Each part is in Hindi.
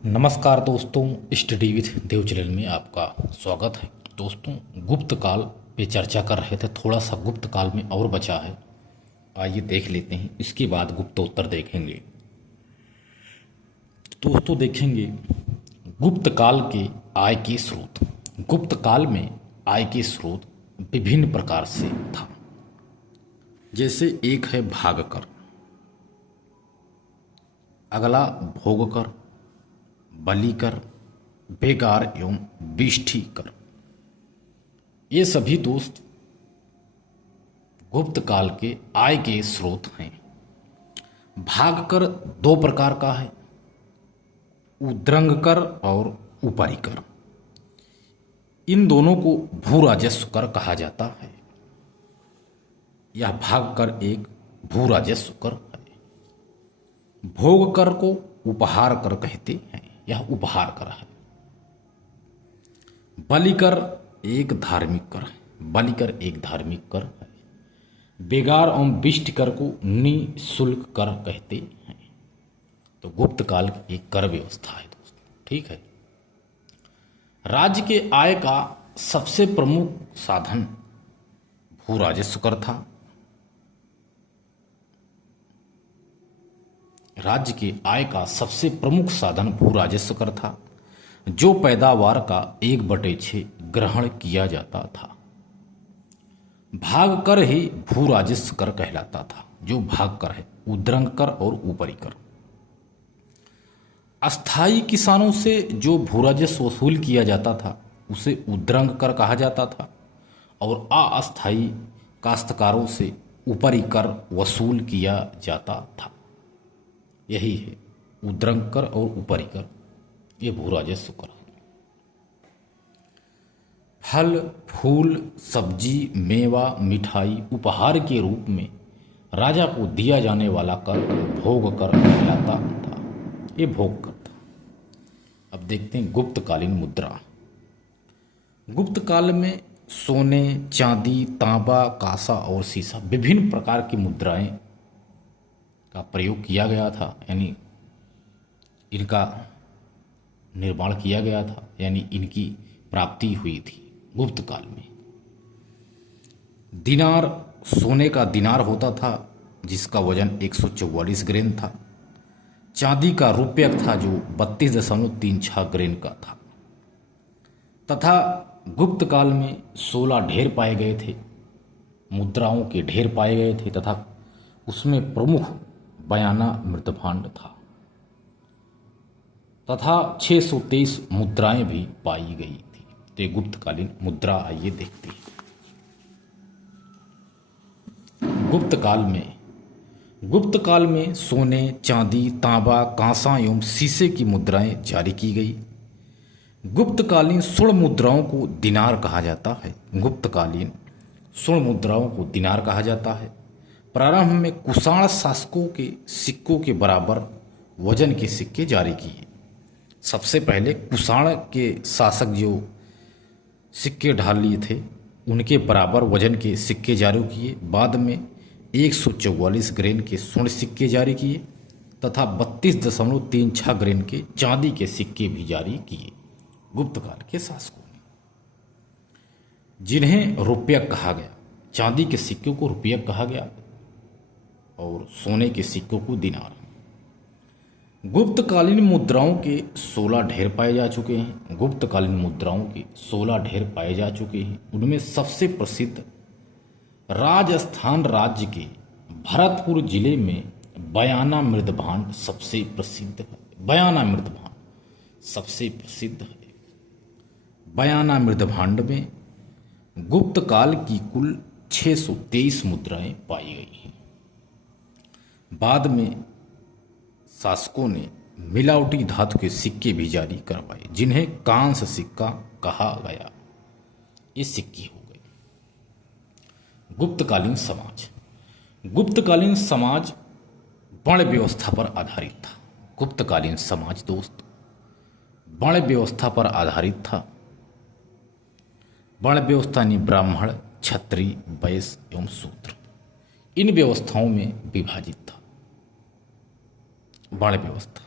नमस्कार दोस्तों, स्टडी विथ देव चैनल में आपका स्वागत है। दोस्तों, गुप्त काल पे चर्चा कर रहे थे। थोड़ा सा गुप्त काल में और बचा है, आइए देख लेते हैं। इसके बाद गुप्तोत्तर देखेंगे। दोस्तों देखेंगे गुप्त काल के आय के स्रोत। गुप्त काल में आय के स्रोत विभिन्न प्रकार से था। जैसे एक है भाग कर, अगला भोग कर, बलि कर, बेगार एवं विष्ठी कर। ये सभी दोस्त गुप्त काल के आय के स्रोत हैं। भाग कर दो प्रकार का है, उद्रंग कर और उपरी कर। इन दोनों को भू राजस्व कर कहा जाता है। यह भाग कर एक भू राजस्व कर है। भोग कर को उपहार कर कहते हैं, यह उपहार कर है। बलि कर एक धार्मिक कर है, बलि कर एक धार्मिक कर है। बेगार एवं विष्ट कर को निःशुल्क कर कहते हैं। तो गुप्त काल की एक कर व्यवस्था है दोस्तों, ठीक है। राज्य के आय का सबसे प्रमुख साधन भू राजस्व कर था। राज्य के आय का सबसे प्रमुख साधन भू राजस्व कर था, जो पैदावार का 1/6 ग्रहण किया जाता था। भाग कर ही भू राजस्व कर कहलाता था। जो भाग कर है, उद्रंग कर और ऊपरी कर। अस्थाई किसानों से जो भू राजस्व वसूल किया जाता था उसे उद्रंग कर कहा जाता था, और अस्थाई काश्तकारों से ऊपरी कर वसूल किया जाता था। यही है उद्रंग कर और ऊपरी कर, ये भू राजस्व कर। फल फूल सब्जी मेवा मिठाई उपहार के रूप में राजा को दिया जाने वाला कर भोग कर कहलाता था। ये भोग कर था। अब देखते हैं गुप्तकालीन मुद्रा। गुप्त काल में सोने चांदी तांबा कांसा और सीसा विभिन्न प्रकार की मुद्राएं का प्रयोग किया गया था, यानी इनका निर्माण किया गया था, यानी इनकी प्राप्ति हुई थी गुप्त काल में। दिनार सोने का दिनार होता था जिसका वजन 144 ग्रेन था। चांदी का रुपयक था जो 32.36 ग्रेन का था। तथा गुप्त काल में 16 ढेर पाए गए थे, मुद्राओं के ढेर पाए गए थे, तथा उसमें प्रमुख बयाना मृतभांड था। तथा 623 मुद्राएं भी पाई गई थी। तो ये गुप्तकालीन मुद्रा, आइए देखते हैं। गुप्त काल में सोने चांदी तांबा कांसा एवं शीशे की मुद्राएं जारी की गई। गुप्तकालीन स्वर्ण मुद्राओं को दिनार कहा जाता है। गुप्तकालीन स्वर्ण मुद्राओं को दिनार कहा जाता है। प्रारंभ में कुषाण शासकों के सिक्कों के बराबर वजन के सिक्के जारी किए। सबसे पहले कुषाण के शासक जो सिक्के ढाल लिए थे उनके बराबर वजन के सिक्के जारी किए। बाद में 144 ग्रेन के स्वर्ण सिक्के जारी किए तथा 32.36 ग्रेन के चांदी के सिक्के भी जारी किए गुप्त काल के शासकों ने, जिन्हें रुपयक कहा गया। चांदी के सिक्कों को रुपयक कहा गया और सोने के सिक्कों को दिनार। गुप्तकालीन मुद्राओं के 16 ढेर पाए जा चुके हैं। गुप्तकालीन मुद्राओं के 16 ढेर पाए जा चुके हैं। उनमें सबसे प्रसिद्ध राजस्थान राज्य के भरतपुर जिले में बयाना मृतभांड सबसे प्रसिद्ध है। बयाना मृतभांड सबसे प्रसिद्ध है। बयाना मृतभांड में गुप्त काल की कुल 623 मुद्राएं पाई गई हैं। बाद में शासकों ने मिलावटी धातु के सिक्के भी जारी करवाए, जिन्हें कांस्य सिक्का कहा गया। ये सिक्के हो गए। गुप्तकालीन समाज। गुप्तकालीन समाज वर्ण व्यवस्था पर आधारित था। गुप्तकालीन समाज दोस्त वर्ण व्यवस्था पर आधारित था। वर्ण व्यवस्था यानी ब्राह्मण क्षत्रिय वैश्य एवं शूद्र, इन व्यवस्थाओं में विभाजित था वर्ण व्यवस्था।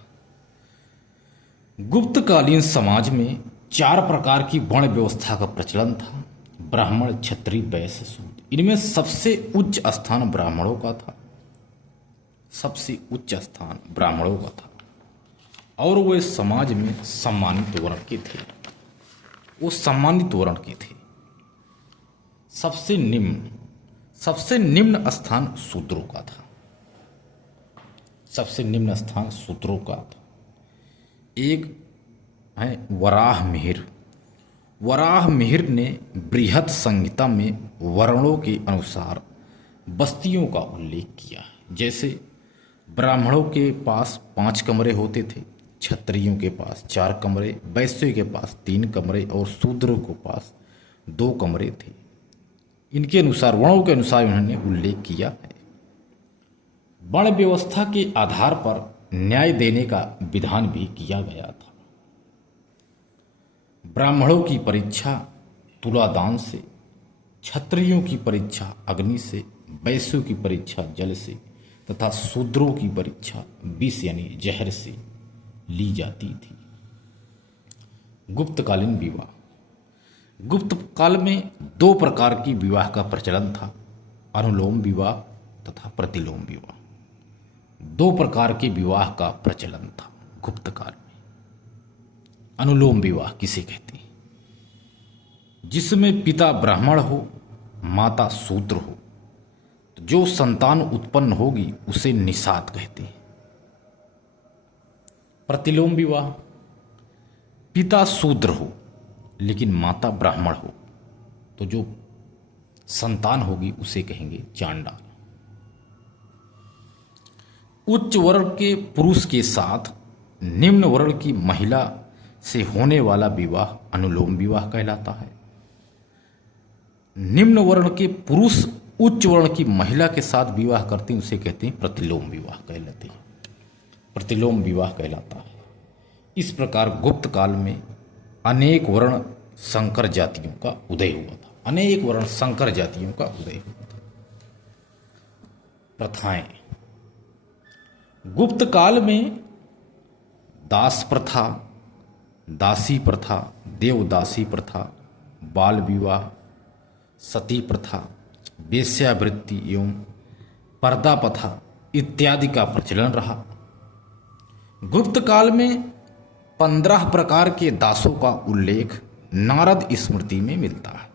गुप्तकालीन समाज में 4 प्रकार की वर्ण व्यवस्था का प्रचलन था। ब्राह्मण, क्षत्रिय, वैश्य, शूद्र। इनमें सबसे उच्च स्थान ब्राह्मणों का था। सबसे उच्च स्थान ब्राह्मणों का था और वे समाज में सम्मानित वर्ण के थे। वो सम्मानित वर्ण के थे। सबसे निम्न स्थान शूद्रों का था। सबसे निम्न स्थान शूद्रों का था। एक है वराह मिहिर। वराह मिहिर ने बृहत् संहिता में वर्णों के अनुसार बस्तियों का उल्लेख किया है। जैसे ब्राह्मणों के पास 5 कमरे होते थे, क्षत्रियों के पास 4 कमरे, वैश्यों के पास 3 कमरे और शूद्रों के पास 2 कमरे थे। इनके अनुसार, वर्णों के अनुसार उन्होंने उल्लेख किया है। वर्ण व्यवस्था के आधार पर न्याय देने का विधान भी किया गया था। ब्राह्मणों की परीक्षा तुलादान से, क्षत्रियों की परीक्षा अग्नि से, वैश्यों की परीक्षा जल से तथा शूद्रों की परीक्षा विष यानी जहर से ली जाती थी। गुप्तकालीन विवाह। गुप्त काल में 2 प्रकार की विवाह का प्रचलन था, अनुलोम विवाह तथा प्रतिलोम विवाह। 2 प्रकार के विवाह का प्रचलन था गुप्त काल में। अनुलोम विवाह किसे कहते हैं? जिसमें पिता ब्राह्मण हो, माता शूद्र हो, तो जो संतान उत्पन्न होगी उसे निषाद कहते हैं। प्रतिलोम विवाह, पिता शूद्र हो लेकिन माता ब्राह्मण हो, तो जो संतान होगी उसे कहेंगे चांडाल। उच्च वर्ण के पुरुष के साथ निम्न वर्ण की महिला से होने वाला विवाह अनुलोम विवाह कहलाता है। निम्न वर्ण के पुरुष उच्च वर्ण की महिला के साथ विवाह करते हैं, उसे कहते हैं प्रतिलोम विवाह कहलाते हैं। प्रतिलोम विवाह कहलाता है। इस प्रकार गुप्त काल में अनेक वर्ण संकर जातियों का उदय हुआ था। अनेक वर्ण संकर जातियों का उदय हुआ था। प्रथाएं। गुप्त काल में दास प्रथा, दासी प्रथा, देवदासी प्रथा, बाल विवाह, सती प्रथा, वेश्यावृत्ति एवं पर्दा प्रथा इत्यादि का प्रचलन रहा। गुप्त काल में 15 प्रकार के दासों का उल्लेख नारद स्मृति में मिलता है।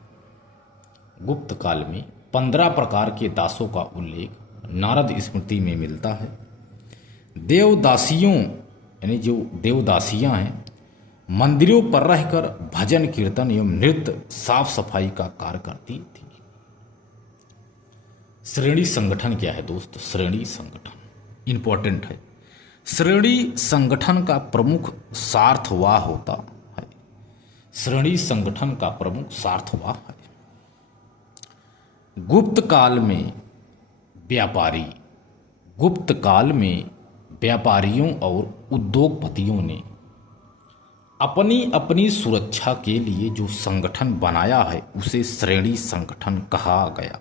गुप्त काल में 15 प्रकार के दासों का उल्लेख नारद स्मृति में मिलता है। देवदासियों यानी जो देवदासियां हैं, मंदिरों पर रहकर भजन कीर्तन एवं नृत्य साफ सफाई का कार्य करती थी। श्रेणी संगठन क्या है दोस्त? श्रेणी संगठन इंपॉर्टेंट है। श्रेणी संगठन का प्रमुख सार्थवाह होता है। श्रेणी संगठन का प्रमुख सार्थवाह है। गुप्त काल में व्यापारी, गुप्त काल में व्यापारियों और उद्योगपतियों ने अपनी अपनी सुरक्षा के लिए जो संगठन बनाया है उसे श्रेणी संगठन कहा गया।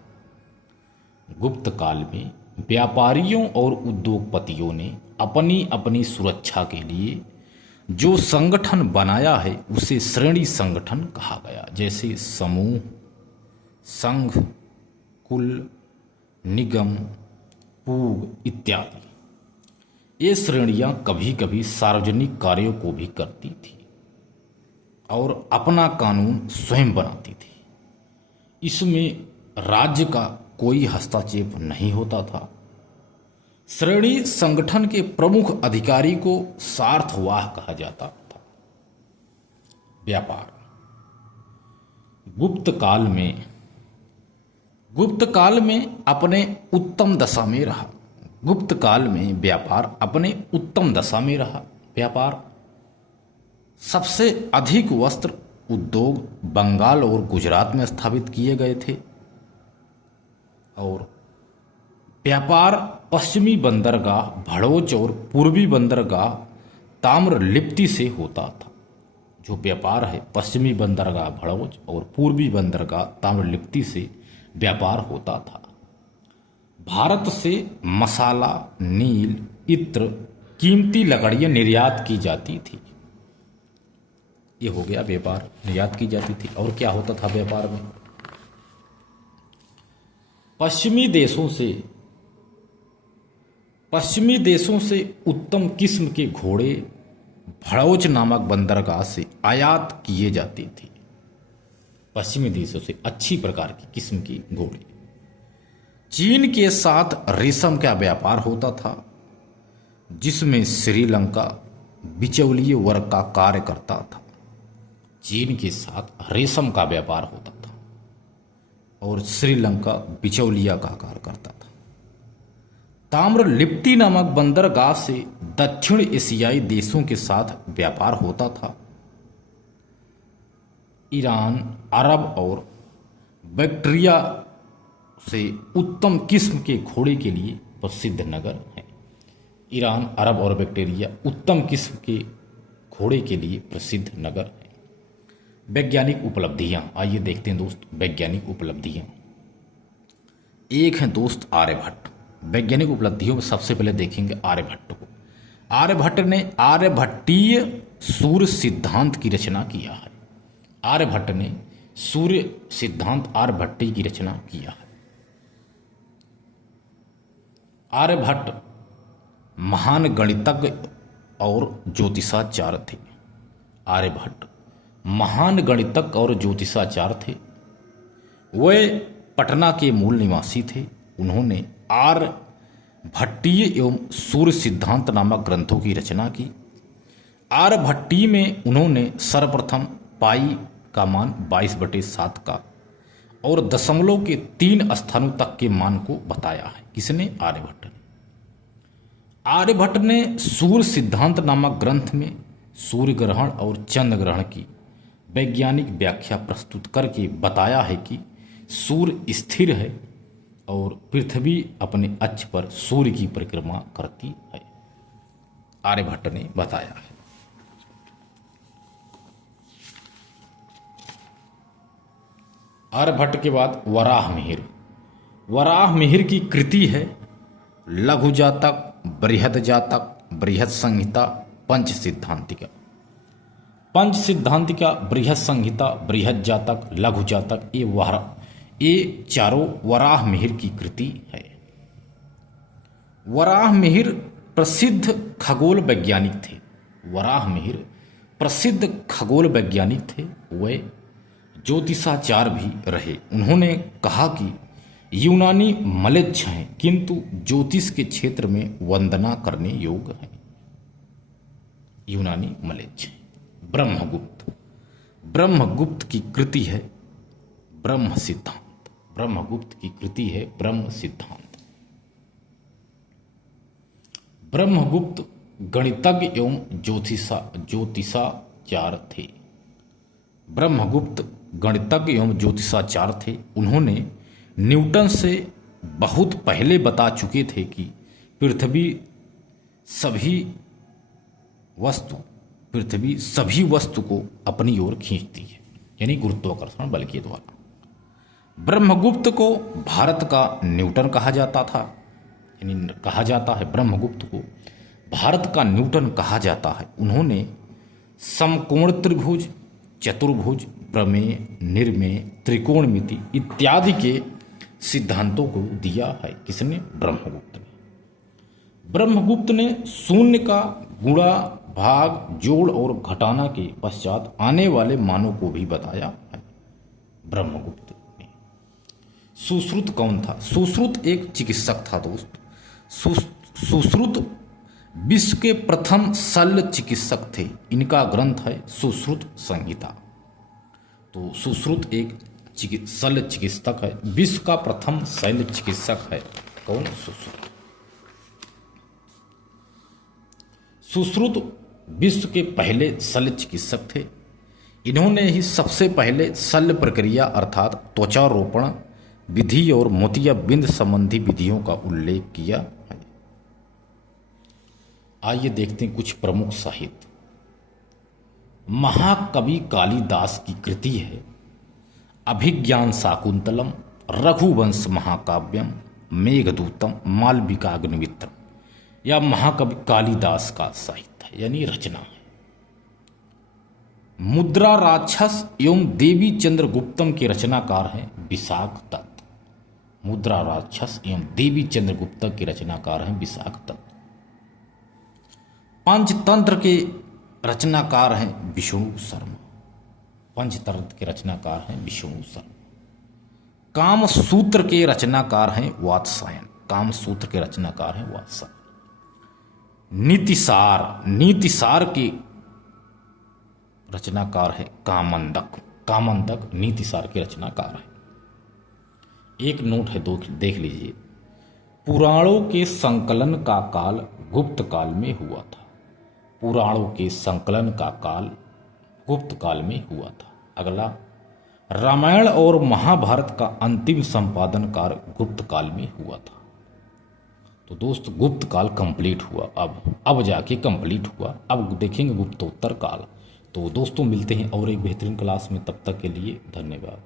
गुप्त काल में व्यापारियों और उद्योगपतियों ने अपनी अपनी सुरक्षा के लिए जो संगठन बनाया है उसे श्रेणी संगठन कहा गया। जैसे समूह, संघ, कुल, निगम, पूग इत्यादि। ये श्रेणियां कभी कभी सार्वजनिक कार्यों को भी करती थी और अपना कानून स्वयं बनाती थी। इसमें राज्य का कोई हस्तक्षेप नहीं होता था। श्रेणी संगठन के प्रमुख अधिकारी को सार्थवाह कहा जाता था। व्यापार। गुप्त काल में अपने उत्तम दशा में रहा। गुप्त काल में व्यापार अपने उत्तम दशा में रहा। व्यापार सबसे अधिक वस्त्र उद्योग बंगाल और गुजरात में स्थापित किए गए थे और व्यापार पश्चिमी बंदरगाह भड़ोच और पूर्वी बंदरगाह ताम्रलिप्ति से होता था। जो व्यापार है पश्चिमी बंदरगाह भड़ोच और पूर्वी बंदरगाह ताम्रलिप्ति से व्यापार होता था। भारत से मसाला, नील, इत्र, कीमती लकड़ियां निर्यात की जाती थी। ये हो गया व्यापार, निर्यात की जाती थी। और क्या होता था व्यापार में? पश्चिमी देशों से उत्तम किस्म के घोड़े भड़ौच नामक बंदरगाह से आयात किए जाते थे। पश्चिमी देशों से अच्छी प्रकार की किस्म के घोड़े। चीन के साथ रेशम का व्यापार होता था, जिसमें श्रीलंका बिचौलिए वर्ग का कार्य करता था। चीन के साथ रेशम का व्यापार होता था और श्रीलंका बिचौलिया का कार्य करता था। ताम्रलिप्ति नामक बंदरगाह से दक्षिण एशियाई देशों के साथ व्यापार होता था। ईरान, अरब और बैक्ट्रिया से उत्तम किस्म के घोड़े के लिए प्रसिद्ध नगर है। ईरान, अरब और बैक्टीरिया उत्तम किस्म के घोड़े के लिए प्रसिद्ध नगर है। वैज्ञानिक उपलब्धियां, आइए देखते हैं दोस्त वैज्ञानिक उपलब्धियां। एक है दोस्त आर्यभट्ट। वैज्ञानिक उपलब्धियों में सबसे पहले देखेंगे आर्यभट्ट को। आर्यभट्ट ने आर्यभट्टीय सूर्य सिद्धांत की रचना किया है। आर्यभट्ट ने सूर्य सिद्धांत आर्यभट्टी की रचना किया है। आर्यभट्ट महान गणितज्ञ और ज्योतिषाचार्य थे। आर्यभट्ट महान गणितज्ञ और ज्योतिषाचार्य थे। वे पटना के मूल निवासी थे। उन्होंने आर्यभट्टीय एवं सूर्य सिद्धांत नामक ग्रंथों की रचना की। आर्यभट्टी में उन्होंने सर्वप्रथम पाई का मान 22/7 का और दशमलव के 3 स्थानों तक के मान को बताया है। किसने? आर्यभट्ट ने। आर्यभट्ट ने सूर्य सिद्धांत नामक ग्रंथ में सूर्य ग्रहण और चंद्र ग्रहण की वैज्ञानिक व्याख्या प्रस्तुत करके बताया है कि सूर्य स्थिर है और पृथ्वी अपने अक्ष पर सूर्य की परिक्रमा करती है। आर्यभट्ट ने बताया है। आर्यभट्ट के बाद वराहमिहिर। वराहमिहिर की कृति है लघु जातक, बृहद जातक, बृहद संहिता, पंच सिद्धांतिका। पंच सिद्धांतिका, बृहद संहिता, बृहद जातक, लघु जातक, ये चारों वराहमिहिर की कृति है। वराहमिहिर प्रसिद्ध खगोल वैज्ञानिक थे। वराहमिहिर प्रसिद्ध खगोल वैज्ञानिक थे। वे ज्योतिषाचार्य भी रहे। उन्होंने कहा कि यूनानी मलेच्छ हैं, किंतु ज्योतिष के क्षेत्र में वंदना करने योग्य है। यूनानी मलेच्छ। ब्रह्मगुप्त की कृति है ब्रह्म सिद्धांत। ब्रह्मगुप्त की कृति है ब्रह्म सिद्धांत। ब्रह्मगुप्त गणितज्ञ एवं ज्योतिषाचार्य थे। ब्रह्मगुप्त गणितज्ञ एवं ज्योतिषाचार्य थे। उन्होंने न्यूटन से बहुत पहले बता चुके थे कि पृथ्वी सभी वस्तु को अपनी ओर खींचती है, यानी गुरुत्वाकर्षण बल के द्वारा। ब्रह्मगुप्त को भारत का न्यूटन कहा जाता था, यानी कहा जाता है ब्रह्मगुप्त को भारत का न्यूटन कहा जाता है। उन्होंने समकोण त्रिभुज, चतुर्भुज, प्रमेय, निर्मेय, त्रिकोणमिति इत्यादि के सिद्धांतों को दिया है। किसने? ब्रह्मगुप्त ने। ब्रह्मगुप्त ने शून्य का गुणा, भाग, जोड़ और घटाना के पश्चात आने वाले मानों को भी बताया है। ब्रह्मगुप्त ने। सुश्रुत कौन था? सुश्रुत एक चिकित्सक था दोस्त। सुश्रुत विश्व के प्रथम शल्य चिकित्सक थे। इनका ग्रंथ है सुश्रुत संहिता। तो सुश्रुत एक शल्य चिकित्सक है। विश्व का प्रथम शल्य चिकित्सक है कौन? सुश्रुत। सुश्रुत विश्व के पहले शल्य चिकित्सक थे। इन्होंने ही सबसे पहले शल्य प्रक्रिया अर्थात त्वचारोपण विधि और मोतियाबिंद संबंधी विधियों का उल्लेख किया है। आइए देखते हैं कुछ प्रमुख साहित्य। महाकवि कालिदास की कृति है अभिज्ञान शाकुंतलम, रघुवंश महाकाव्यम, मेघदूतम, मालविकाग्निमित्रम। यह महाकवि कालिदास का साहित्य है, यानी रचना है। मुद्रा राक्षस एवं देवी चंद्रगुप्तम के रचनाकार हैं विशाख दत्त। मुद्रा राक्षस एवं देवी चंद्रगुप्त के रचनाकार हैं विशाख दत्त। पंचतंत्र के रचनाकार हैं विष्णु शर्मा। पंचतंत्र के रचनाकार हैं विष्णु शर्मा। कामसूत्र के रचनाकार हैं वात्स्यायन। कामसूत्र के रचनाकार हैं वात्स्यायन। नीतिसार के रचनाकार है कामंदक। कामंदक नीतिसार के रचनाकार है। एक नोट है देख लीजिए। पुराणों के संकलन का काल गुप्त काल में हुआ था। पुराणों के संकलन का काल गुप्त काल में हुआ था। अगला, रामायण और महाभारत का अंतिम संपादन कार्य गुप्त काल में हुआ था। तो दोस्त गुप्त काल कंप्लीट हुआ। अब जाके कंप्लीट हुआ। अब देखेंगे गुप्तोत्तर काल। तो दोस्तों मिलते हैं और एक बेहतरीन क्लास में, तब तक के लिए धन्यवाद।